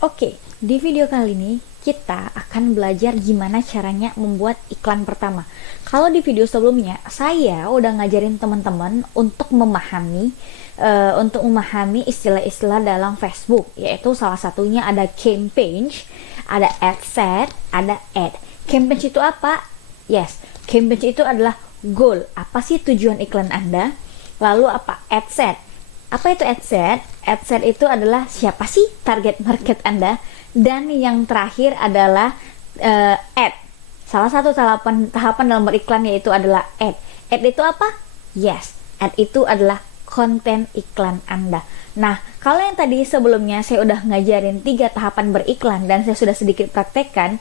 Oke, di video kali ini kita akan belajar gimana caranya membuat iklan pertama. Kalau di video sebelumnya, saya udah ngajarin teman-teman untuk memahami istilah-istilah dalam Facebook, yaitu salah satunya ada campaign, ada ad set, ada ad. Campaign itu apa? Yes, campaign itu adalah goal. Apa sih tujuan iklan Anda? Lalu apa? Ad set. Apa itu ad set? Ad set itu adalah siapa sih target market Anda? Dan yang terakhir adalah ad. Salah satu tahapan dalam beriklan yaitu adalah ad. Ad itu apa? Yes, ad itu adalah konten iklan Anda. Nah, kalau yang tadi sebelumnya saya udah ngajarin 3 tahapan beriklan dan saya sudah sedikit praktekkan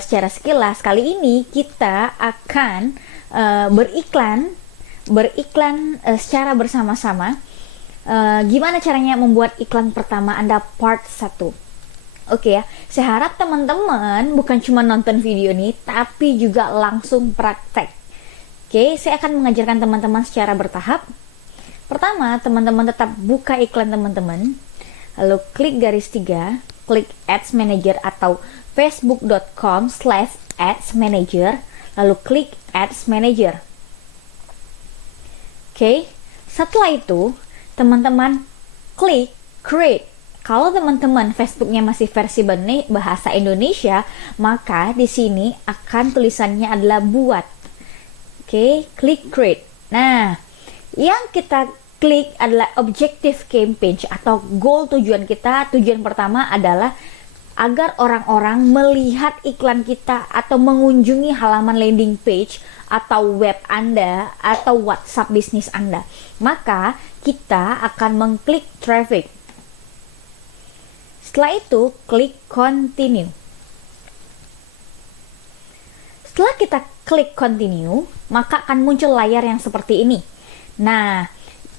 secara sekilas. Kali ini kita akan beriklan secara bersama-sama. Gimana caranya membuat iklan pertama Anda part 1. Oke ya, saya harap teman-teman bukan cuma nonton video ini, tapi juga langsung praktek. Oke, saya akan mengajarkan teman-teman secara bertahap. Pertama, teman-teman tetap buka iklan teman-teman, lalu klik garis 3, klik Ads Manager atau facebook.com/Ads Manager, lalu klik Ads Manager. Oke, setelah itu teman-teman klik create. Kalau teman-teman Facebooknya masih versi bahasa Indonesia, maka di sini akan tulisannya adalah buat. Oke, klik create. Nah, yang kita klik adalah objective campaign atau goal tujuan kita. Tujuan pertama adalah agar orang-orang melihat iklan kita atau mengunjungi halaman landing page atau web Anda atau WhatsApp bisnis Anda. Maka kita akan mengklik traffic. Setelah itu klik continue. Setelah kita klik continue, maka akan muncul layar yang seperti ini. Nah,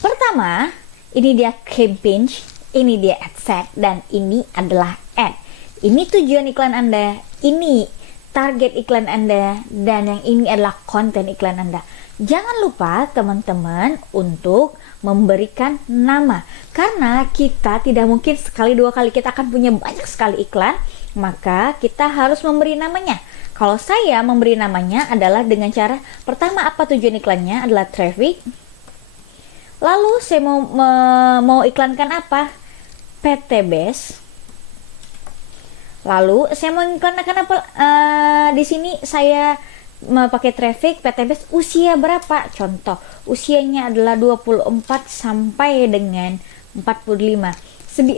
pertama ini dia campaign, ini dia ad set, dan ini adalah ad. Ini tujuan iklan Anda, ini target iklan Anda, dan yang ini adalah konten iklan Anda. Jangan lupa teman-teman untuk memberikan nama, karena kita tidak mungkin sekali dua kali, kita akan punya banyak sekali iklan, maka kita harus memberi namanya. Kalau saya memberi namanya adalah dengan cara pertama, apa tujuan iklannya adalah traffic. Lalu saya mau iklankan apa? PT Best. Lalu saya mau iklankan apa? Di sini saya pakai traffic PT Best usia berapa? Contoh, usianya adalah 24 sampai dengan 45.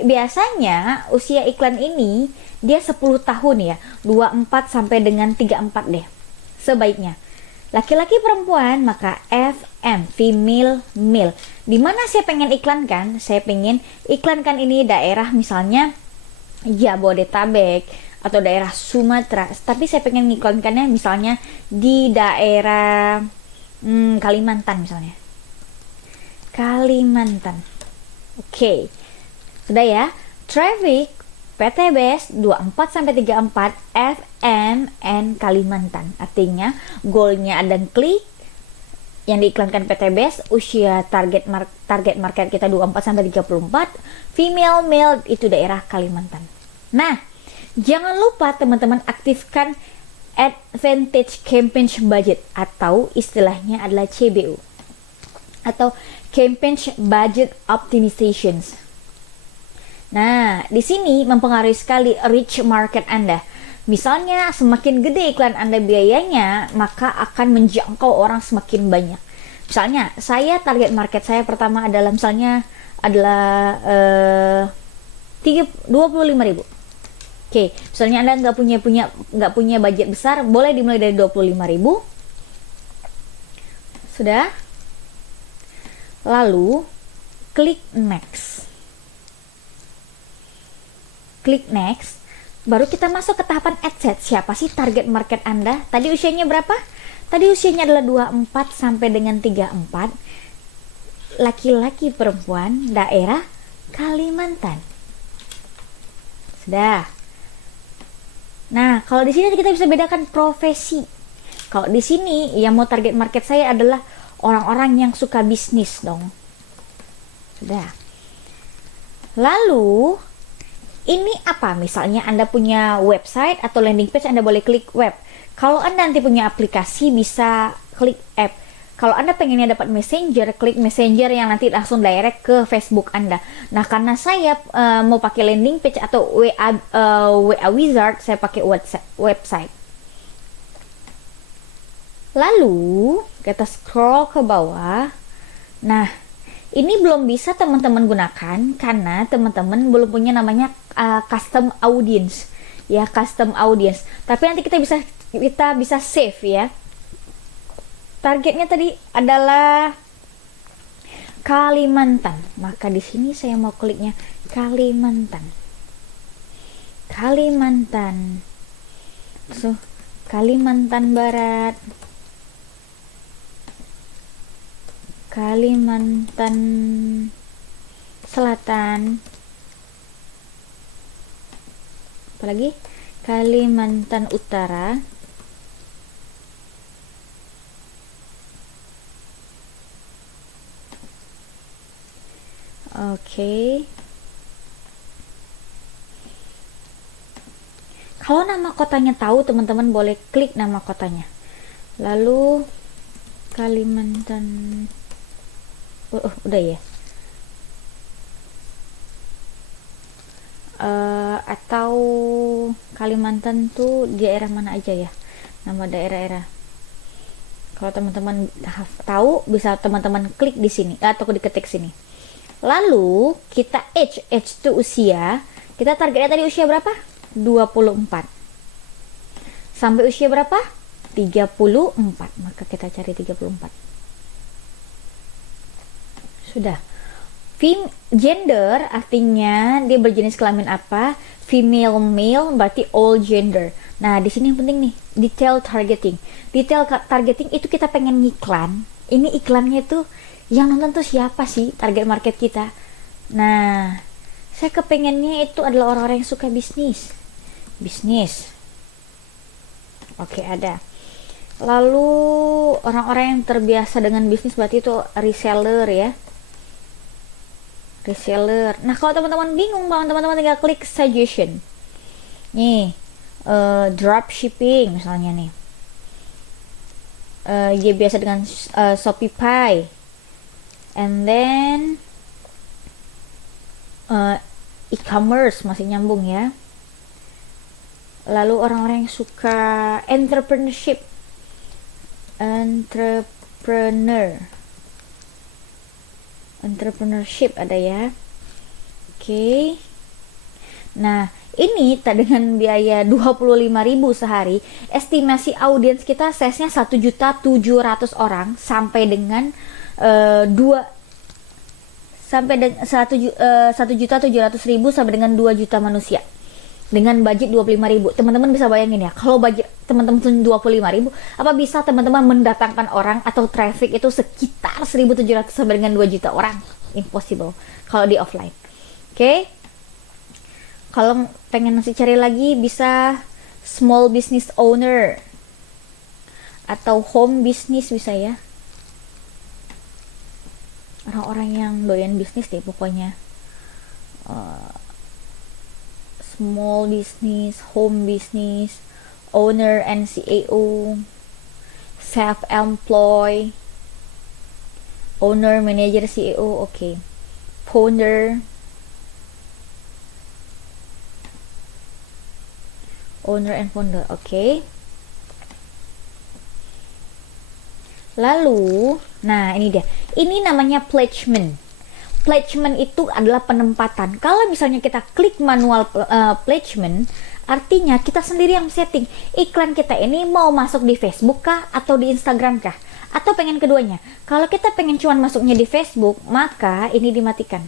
Biasanya usia iklan ini dia 10 tahun ya, 24 sampai dengan 34 deh. Sebaiknya laki-laki perempuan maka FM, female, male. Dimana saya pengen iklankan? Saya pengen iklankan ini daerah misalnya Jabodetabek atau daerah Sumatera, tapi saya pengen ngiklankannya misalnya di daerah Kalimantan misalnya. Kalimantan. Oke. Sudah ya. Traffic PT Best 24 sampai 34 FM and Kalimantan. Artinya goalnya ada klik yang diiklankan PT Best, usia target market kita 24 sampai 34, female, male itu daerah Kalimantan. Nah, jangan lupa teman-teman aktifkan Advantage Campaign Budget atau istilahnya adalah CBO atau Campaign Budget Optimizations. Nah, di sini mempengaruhi sekali reach market Anda. Misalnya semakin gede iklan Anda biayanya, maka akan menjangkau orang semakin banyak. Misalnya, saya target market saya pertama adalah misalnya adalah 25.000. Oke, misalnya Anda nggak punya budget besar, boleh dimulai dari 25.000. Sudah? Lalu klik next. Klik next. Baru kita masuk ke tahapan ad set. Siapa sih target market Anda? Tadi usianya berapa? Tadi usianya adalah 24 sampai dengan 34. Laki-laki perempuan daerah Kalimantan. Sudah. Nah, kalau di sini kita bisa bedakan profesi. Kalau di sini yang mau target market saya adalah orang-orang yang suka bisnis dong. Sudah. Lalu ini apa? Misalnya Anda punya website atau landing page, Anda boleh klik web. Kalau Anda nanti punya aplikasi, bisa klik app. Kalau Anda pengennya dapat messenger, klik messenger yang nanti langsung direct ke Facebook Anda. Nah, karena saya mau pakai landing page atau WA Wizard, saya pakai website. Lalu kita scroll ke bawah. Nah, ini belum bisa teman-teman gunakan karena teman-teman belum punya namanya custom audience. Ya, custom audience. Tapi nanti kita bisa save ya. Targetnya tadi adalah Kalimantan. Maka di sini saya mau kliknya Kalimantan. Kalimantan. So, Kalimantan Barat. Kalimantan Selatan, apalagi Kalimantan Utara, oke. Kalau nama kotanya tahu, teman-teman boleh klik nama kotanya. Lalu Kalimantan, udah ya. Atau Kalimantan tuh daerah mana aja ya, nama daerah-daerah. Kalau teman-teman tahu, bisa teman-teman klik di sini atau diketik sini. Lalu kita age itu usia. Kita targetnya tadi usia berapa? 24. Sampai usia berapa? 34. Maka kita cari 34. Sudah. Gender artinya dia berjenis kelamin apa? Female, male berarti all gender. Nah, di sini yang penting nih, detail targeting. Detail targeting itu kita pengen ngiklan. Ini iklannya itu yang nonton tuh siapa sih target market kita? Nah, saya kepengennya itu adalah orang-orang yang suka bisnis. Oke, ada. Lalu orang-orang yang terbiasa dengan bisnis berarti itu reseller ya. Reseller. Nah, kalau teman-teman bingung, teman-teman tinggal klik suggestion. Nih, dropshipping misalnya nih. Dia biasa dengan Shopify. And then e-commerce masih nyambung ya. Lalu orang-orang yang suka entrepreneurship. Entrepreneurship ada ya. Oke. Nah, ini dengan biaya 25.000 sehari, estimasi audiens kita size-nya 1.700.000 orang sampai dengan 1.700.000 sampai dengan 2 juta manusia. Dengan budget 25.000. Teman-teman bisa bayangin ya, kalau budget teman-teman 25.000, apa bisa teman-teman mendatangkan orang atau traffic itu sekitar 1.700 sampai dengan 2 juta orang? Impossible kalau di offline. Oke. Kalau pengen masih cari lagi, bisa small business owner atau home business bisa ya. Orang-orang yang doyan bisnis deh pokoknya. Small business, home business, owner and CEO, self-employed, owner, manager, CEO, okay. Founder, owner and founder, okay. Lalu, nah ini dia. Ini namanya pledgement. Pledgement itu adalah penempatan. Kalau misalnya kita klik manual pledgement, artinya kita sendiri yang setting iklan kita ini mau masuk di Facebook kah atau di Instagram kah, atau pengen keduanya. Kalau kita pengen cuman masuknya di Facebook, maka ini dimatikan.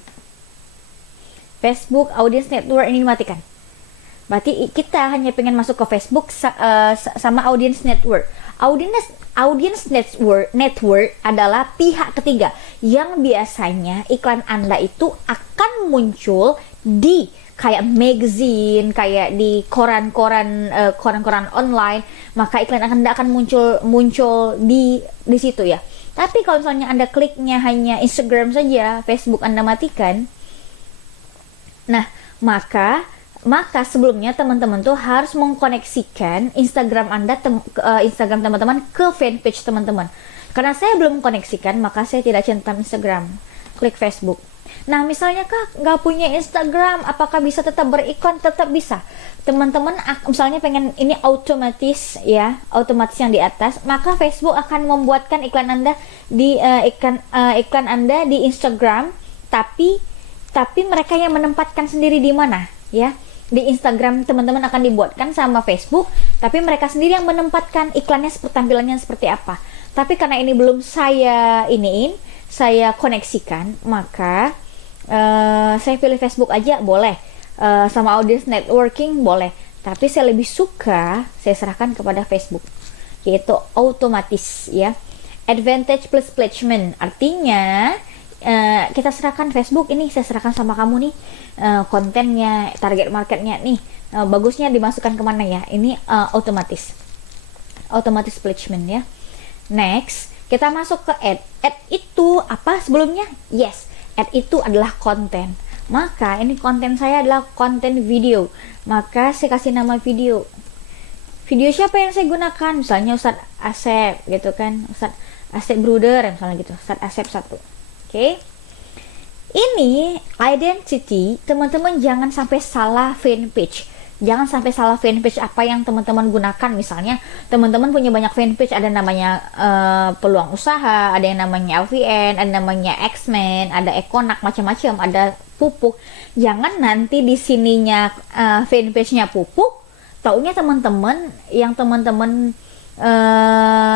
Facebook Audience Network ini dimatikan. Berarti kita hanya pengen masuk ke Facebook sama Audience Network. Audience network adalah pihak ketiga yang biasanya iklan Anda itu akan muncul di kayak magazine, kayak di koran-koran online, maka iklan Anda akan muncul di situ ya. Tapi kalau misalnya Anda kliknya hanya Instagram saja, Facebook Anda matikan, nah maka Maka sebelumnya teman-teman tuh harus mengkoneksikan Instagram Anda, Instagram teman-teman ke fanpage teman-teman. Karena saya belum koneksikan, maka saya tidak centang Instagram. Klik Facebook. Nah, misalnya Kak nggak punya Instagram, apakah bisa tetap beriklan? Tetap bisa. Teman-teman misalnya pengen ini otomatis ya, otomatis yang di atas, maka Facebook akan membuatkan iklan Anda di iklan Anda di Instagram, tapi mereka yang menempatkan sendiri di mana ya. Di Instagram teman-teman akan dibuatkan sama Facebook, tapi mereka sendiri yang menempatkan iklannya, tampilannya seperti apa. Tapi karena ini belum saya saya koneksikan, maka saya pilih Facebook aja boleh, sama audience networking boleh. Tapi saya lebih suka saya serahkan kepada Facebook, yaitu otomatis ya. Advantage plus placement, artinya kita serahkan Facebook ini, saya serahkan sama kamu nih, kontennya, target marketnya nih, bagusnya dimasukkan kemana ya, ini otomatis placement ya. Next, kita masuk ke ad itu apa sebelumnya? Yes, ad itu adalah konten, maka ini konten saya adalah konten video, maka saya kasih nama video siapa yang saya gunakan, misalnya Ustadz Asep gitu kan, Ustadz Asep Bruder misalnya gitu, Ustadz Asep 1. Oke. Ini identity, teman-teman jangan sampai salah fanpage. Jangan sampai salah fanpage apa yang teman-teman gunakan. Misalnya, teman-teman punya banyak fanpage, ada namanya peluang usaha, ada yang namanya LVN, ada namanya X-Men, ada Ekonak, macam-macam, ada pupuk. Jangan nanti di sininya fanpage-nya pupuk, taunya teman-teman yang teman-teman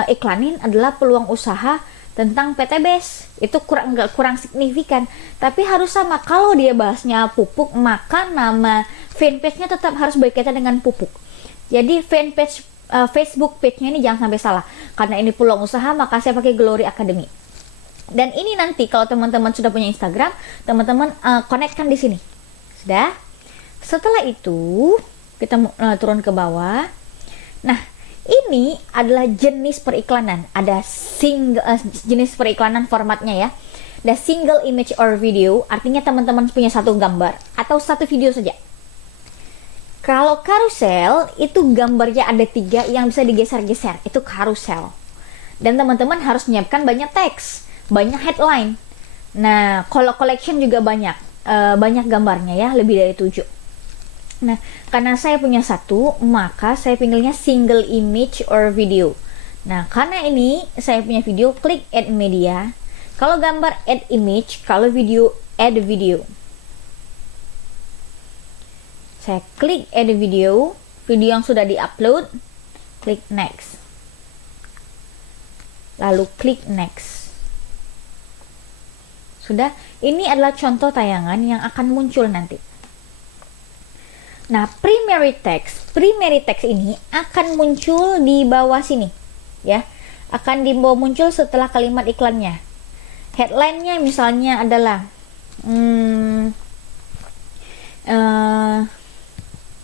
iklanin adalah peluang usaha tentang PTBS. Itu kurang signifikan. Tapi harus sama, kalau dia bahasnya pupuk, maka nama fanpage-nya tetap harus berkaitan dengan pupuk. Jadi fanpage Facebook page-nya ini jangan sampai salah. Karena ini peluang usaha, maka saya pakai Glory Academy. Dan ini nanti kalau teman-teman sudah punya Instagram, teman-teman connect-kan di sini. Sudah? Setelah itu kita turun ke bawah. Nah, ini adalah jenis periklanan. Ada jenis periklanan formatnya ya. Ada single image or video, artinya teman-teman punya satu gambar atau satu video saja. Kalau karusel, itu gambarnya ada 3 yang bisa digeser-geser, itu karusel. Dan teman-teman harus menyiapkan banyak teks, banyak headline. Nah, kalau collection juga banyak gambarnya ya, lebih dari 7. Nah, karena saya punya satu, maka saya pilihnya single image or video. Nah, karena ini saya punya video, klik add media. Kalau gambar add image, kalau video add video. Saya klik add video yang sudah di-upload, klik next. Lalu klik next. Sudah, ini adalah contoh tayangan yang akan muncul nanti. Nah, primary text ini akan muncul di bawah sini, ya. Akan muncul setelah kalimat iklannya. Headline-nya misalnya adalah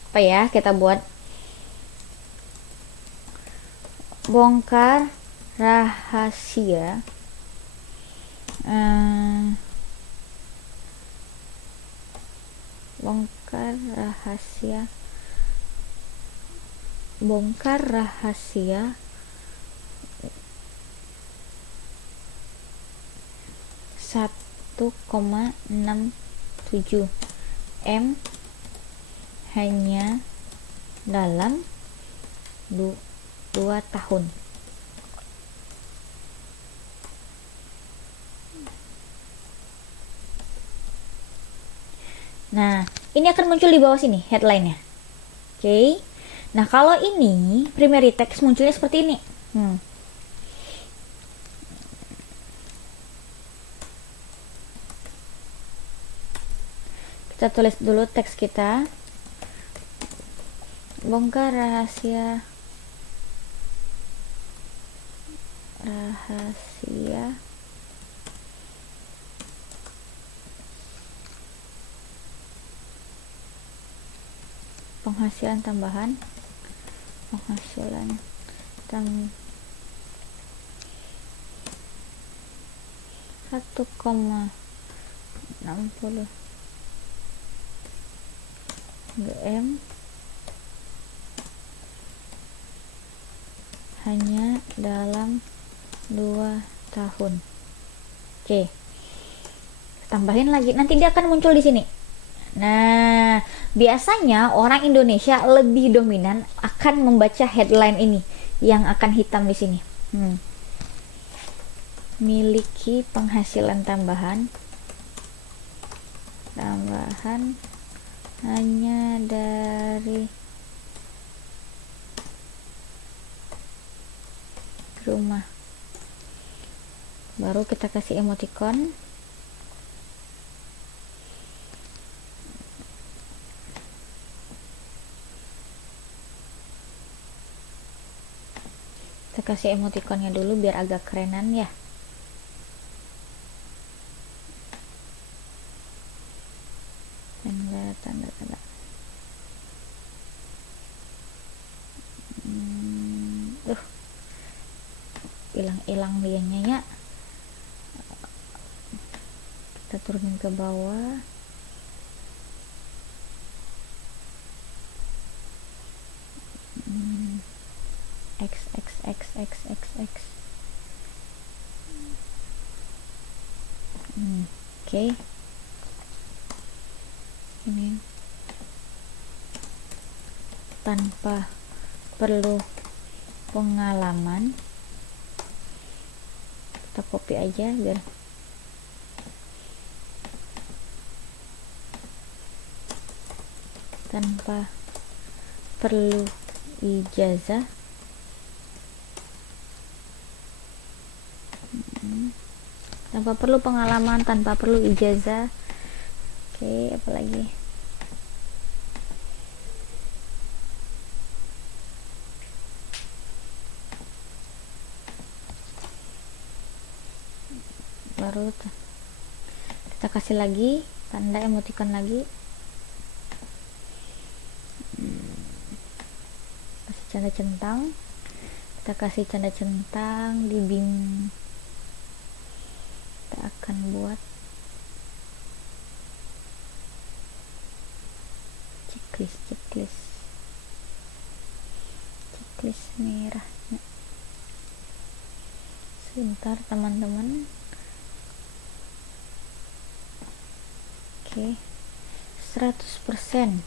apa ya? Kita buat bongkar rahasia bongkar rahasia 1,67 M hanya dalam 2 tahun. Nah, ini akan muncul di bawah sini headline-nya. Oke. Nah, kalau ini primary text munculnya seperti ini. Kita tulis dulu teks kita. Bongkar rahasia penghasilan tambahan 1,60 GM hanya dalam 2 tahun. Oke. Tambahin lagi, nanti dia akan muncul di sini. Nah, biasanya orang Indonesia lebih dominan akan membaca headline ini yang akan hitam di sini. Miliki penghasilan tambahan hanya dari rumah. Baru kita kasih emoticon. Kita kasih emoticonnya dulu biar agak kerenan ya. Tanda. Hilang dianya ya. Kita turunin ke bawah. X. Oke. Ini tanpa perlu pengalaman, kita copy aja biar tanpa perlu ijazah. Tanpa perlu pengalaman, tanpa perlu ijazah. Oke, apalagi? Baru kita kasih lagi tanda emoticon lagi. Kasih canda centang. Kita kasih canda centang di BIM. Kita akan buat checklist merahnya. Sebentar teman-teman. Oke, 100%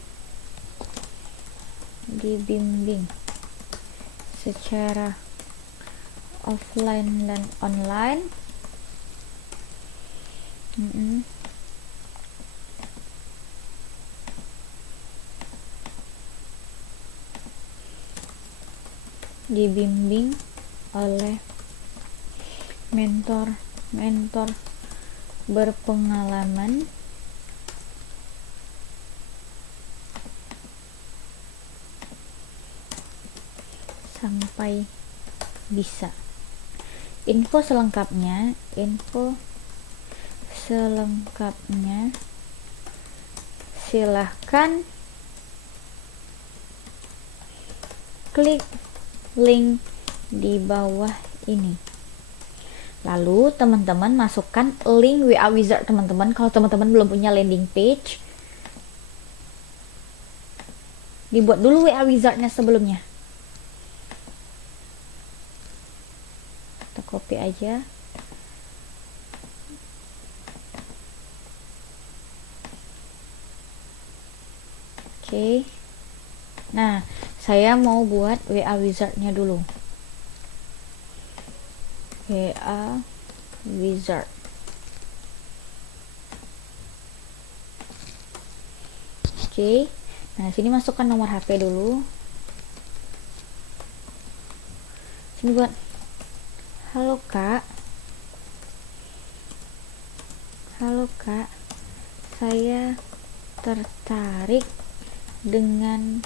dibimbing secara offline dan online. Dibimbing oleh mentor berpengalaman sampai bisa. Info selengkapnya silahkan klik link di bawah ini. Lalu teman-teman masukkan link WA Wizard teman-teman. Kalau teman-teman belum punya landing page, dibuat dulu WA Wizardnya sebelumnya. Kita copy aja. Oke. Nah, saya mau buat WA Wizardnya dulu. WA Wizard. Oke. Nah, sini masukkan nomor HP dulu. Sini buat halo Kak, saya tertarik dengan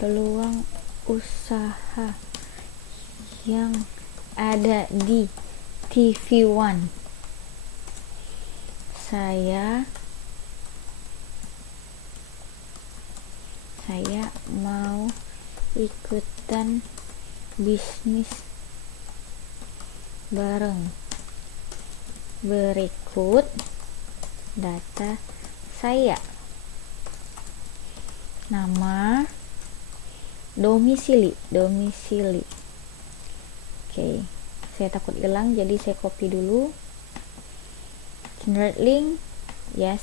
peluang usaha yang ada di TV One. Saya mau ikutan bisnis bareng. Berikut data saya, nama, domisili. Oke, saya takut hilang jadi saya copy dulu. Generate link, yes,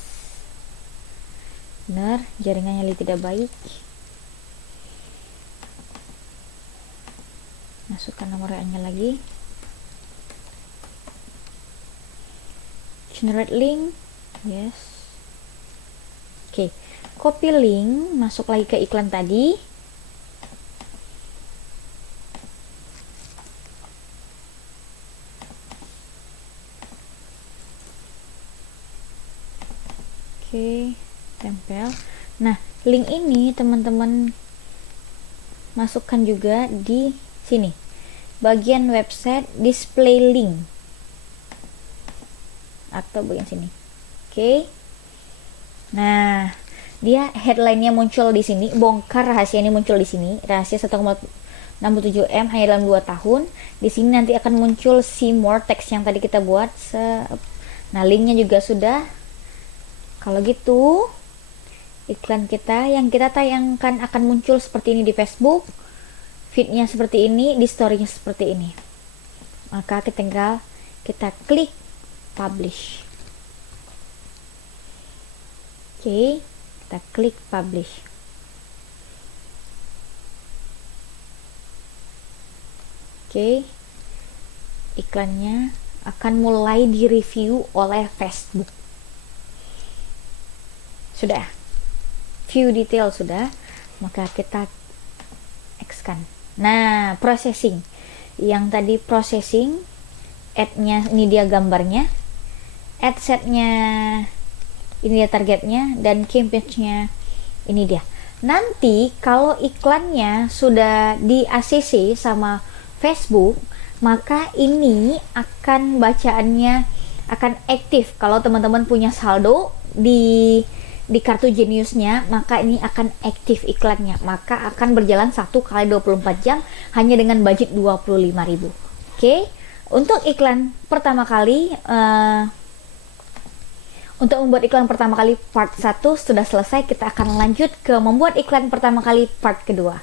benar, jaringannya tidak baik. Masukkan nomor WA-nya lagi. Generate link, yes. Oke, copy link, masuk lagi ke iklan tadi. Oke, tempel. Nah, link ini teman-teman masukkan juga di sini, bagian website display link atau bagian sini. Oke. Nah, dia headline-nya muncul di sini, bongkar rahasia ini muncul di sini, rahasia 1,67 M hanya dalam 2 tahun. Di sini nanti akan muncul see more text yang tadi kita buat. Nah, linknya juga sudah. Kalau gitu, iklan kita yang kita tayangkan akan muncul seperti ini di Facebook, feednya seperti ini, di story-nya seperti ini. Maka tinggal kita klik publish. Oke, kita klik publish. Oke, iklannya akan mulai direview oleh Facebook. Sudah, view detail sudah, maka kita X-kan. Nah, processing. Yang tadi processing, ad-nya ini dia gambarnya, ad set-nya ini dia targetnya, dan campaign-nya ini dia. Nanti kalau iklannya sudah di ACC sama Facebook, maka ini akan bacaannya akan aktif. Kalau teman-teman punya saldo di kartu Geniusnya, maka ini akan aktif iklannya, maka akan berjalan 1 kali 24 jam hanya dengan budget 25.000. Oke, untuk iklan pertama kali untuk membuat iklan pertama kali part 1 sudah selesai. Kita akan lanjut ke membuat iklan pertama kali part kedua.